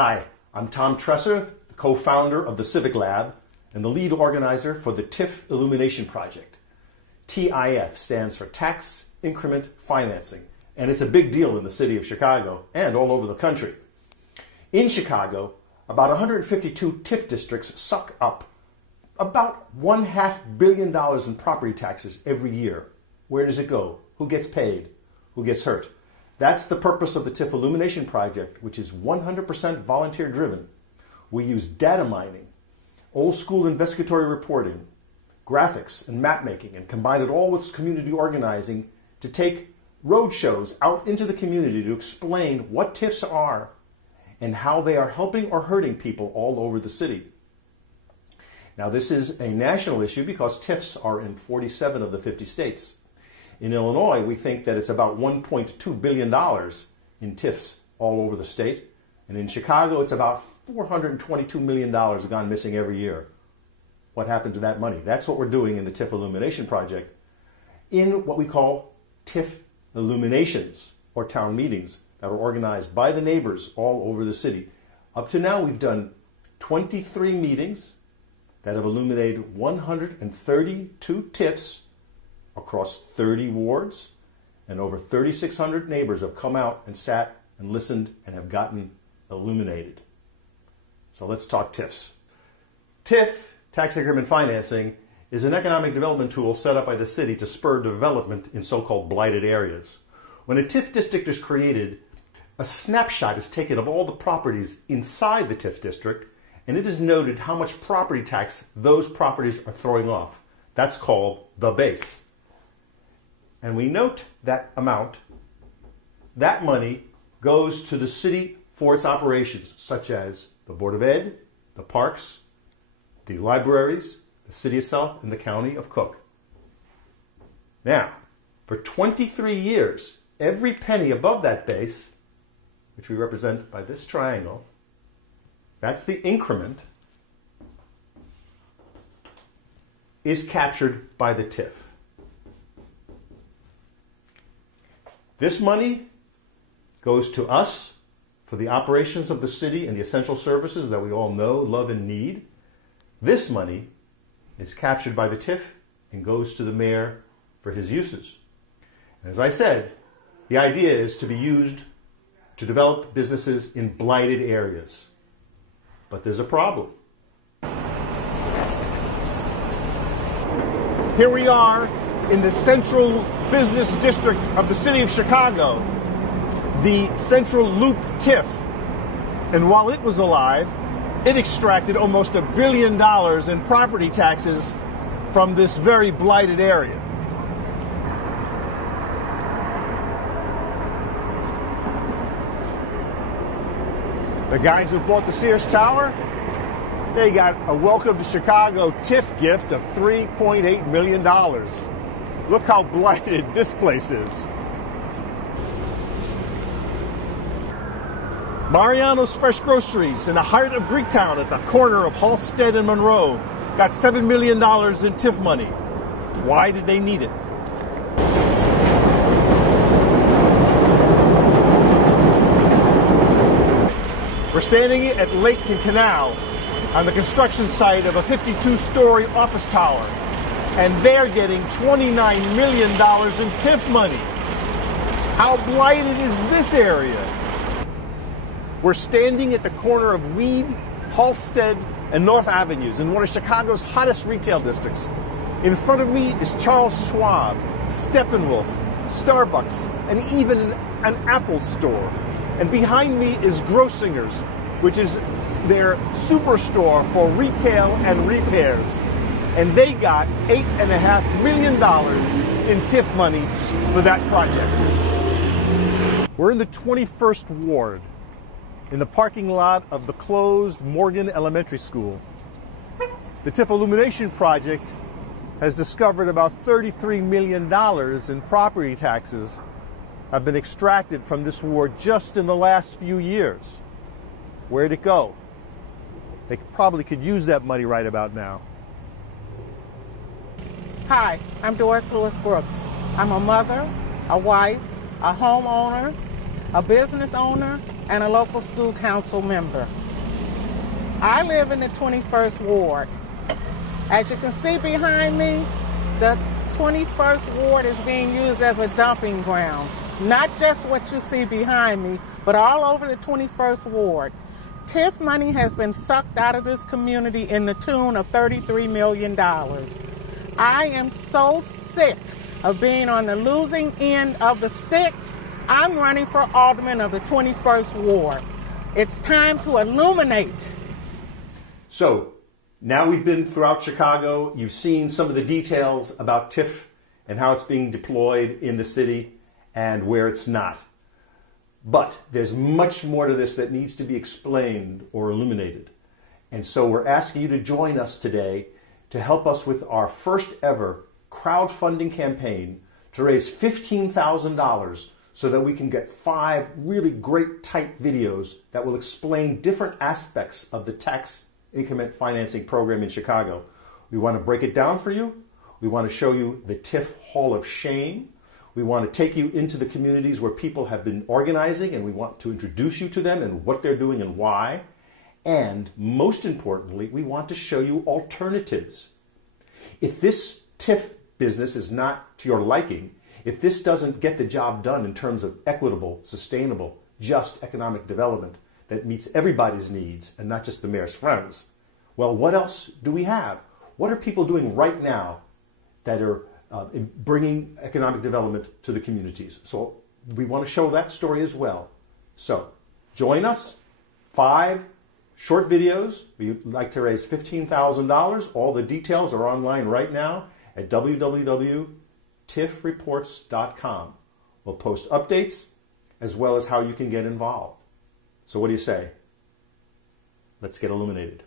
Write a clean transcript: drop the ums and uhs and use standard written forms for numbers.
Hi, I'm Tom Tresser, the co-founder of the Civic Lab and the lead organizer for the TIF Illumination Project. TIF stands for Tax Increment Financing, and it's a big deal in the city of Chicago and all over the country. In Chicago, about 152 TIF districts suck up about $1.5 billion in property taxes every year. Where does it go? Who gets paid? Who gets hurt? That's the purpose of the TIF Illumination Project, which is 100% volunteer driven. We use data mining, old school investigatory reporting, graphics and map making, and combine it all with community organizing to take road shows out into the community to explain what TIFs are and how they are helping or hurting people all over the city. Now, this is a national issue because TIFs are in 47 of the 50 states. In Illinois, we think that it's about $1.2 billion in TIFs all over the state. And in Chicago, it's about $422 million gone missing every year. What happened to that money? That's what we're doing in the TIF Illumination Project in what we call TIF Illuminations, or town meetings that are organized by the neighbors all over the city. Up to now, we've done 23 meetings that have illuminated 132 TIFs across 30 wards, and over 3,600 neighbors have come out and sat and listened and have gotten illuminated. So let's talk TIFs. TIF, Tax Increment Financing, is an economic development tool set up by the city to spur development in so-called blighted areas. When a TIF district is created, a snapshot is taken of all the properties inside the TIF district, and it is noted how much property tax those properties are throwing off. That's called the base. And we note that amount. That money goes to the city for its operations, such as the Board of Ed, the parks, the libraries, the city itself, and the county of Cook. Now, for 23 years, every penny above that base, which we represent by this triangle, that's the increment, is captured by the TIF. This money goes to us for the operations of the city and the essential services that we all know, love, and need. This money is captured by the TIF and goes to the mayor for his uses. As I said, the idea is to be used to develop businesses in blighted areas. But there's a problem. Here we are in the central business district of the city of Chicago, the Central Loop TIF. And while it was alive, it extracted almost $1 billion in property taxes from this very blighted area. The guys who bought the Sears Tower, they got a Welcome to Chicago TIF gift of $3.8 million. Look how blighted this place is. Mariano's Fresh Groceries in the heart of Greektown at the corner of Halsted and Monroe got $7 million in TIF money. Why did they need it? We're standing at Lake and Canal on the construction site of a 52-story office tower, and they're getting $29 million in TIF money. How blighted is this area? We're standing at the corner of Weed, Halsted, and North Avenues in one of Chicago's hottest retail districts. In front of me is Charles Schwab, Steppenwolf, Starbucks, and even an Apple store. And behind me is Grossinger's, which is their superstore for retail and repairs. And they got $8.5 million in TIF money for that project. We're in the 21st Ward, in the parking lot of the closed Morgan Elementary School. The TIF Illumination Project has discovered about $33 million in property taxes have been extracted from this ward just in the last few years. Where'd it go? They probably could use that money right about now. Hi, I'm Doris Lewis Brooks. I'm a mother, a wife, a homeowner, a business owner, and a local school council member. I live in the 21st Ward. As you can see behind me, the 21st Ward is being used as a dumping ground. Not just what you see behind me, but all over the 21st Ward. TIF money has been sucked out of this community in the tune of $33 million. I am so sick of being on the losing end of the stick. I'm running for alderman of the 21st Ward. It's time to illuminate. So, now we've been throughout Chicago. You've seen some of the details about TIF and how it's being deployed in the city and where it's not. But there's much more to this that needs to be explained or illuminated. And so we're asking you to join us today to help us with our first ever crowdfunding campaign to raise $15,000 so that we can get 5 really great tight videos that will explain different aspects of the tax increment financing program in Chicago. We want to break it down for you. We want to show you the TIF Hall of Shame. We want to take you into the communities where people have been organizing, and we want to introduce you to them and what they're doing and why. And most importantly, we want to show you alternatives. If this TIF business is not to your liking, if this doesn't get the job done in terms of equitable, sustainable, just economic development that meets everybody's needs and not just the mayor's friends, well, what else do we have? What are people doing right now that are bringing economic development to the communities? So we want to show that story as well. So join us. 5 short videos. We'd like to raise $15,000. All the details are online right now at www.tifreports.com. We'll post updates as well as how you can get involved. So what do you say? Let's get illuminated.